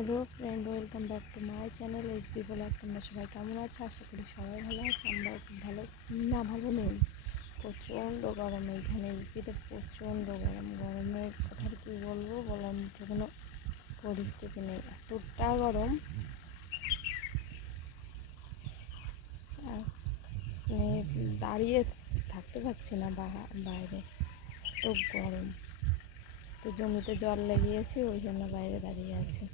Hello friend, welcome back to my channel SB blog. তোমরা সবাই কেমন আছো? আশা করি সবাই ভালো আছে। আমরাও খুব ভালো না, ভালো নেই, প্রচণ্ড গরম। এইখানে ইউপিতে প্রচণ্ড গরম। গরমের কথা কী বলবো, বলার মতো কোনো পরিস্থিতি নেই, এতটা গরম। মানে দাঁড়িয়ে থাকতে পারছি না বাইরে, এত গরম। তো জমিতে জল লেগিয়েছি, ওই জন্য বাইরে দাঁড়িয়ে আছি।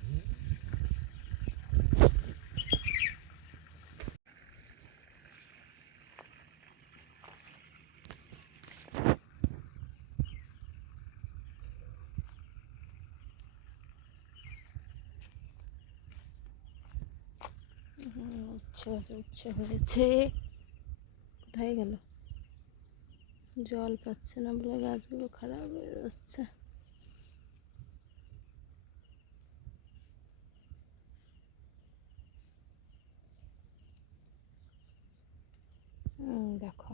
উচ্ছে হয়েছে, কোথায় গেল? জল পাচ্ছে না বলে গাছগুলো খারাপ হয়ে যাচ্ছে। দেখো,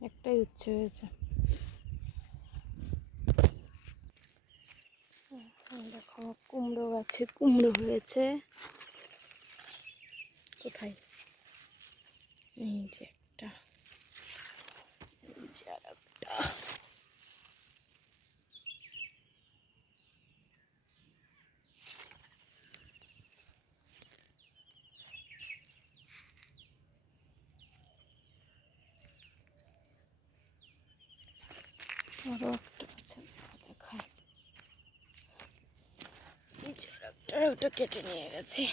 একটাই উচ্ছে হয়েছে। দেখো, কুমড়ো গাছে কুমড়ো হয়েছে। কোথায়? এই যে একটা, এই যে আর একটা। আরো একটা আছে, দেখায়। এই যে আর একটা, ওটা কেটে নিয়ে গেছি।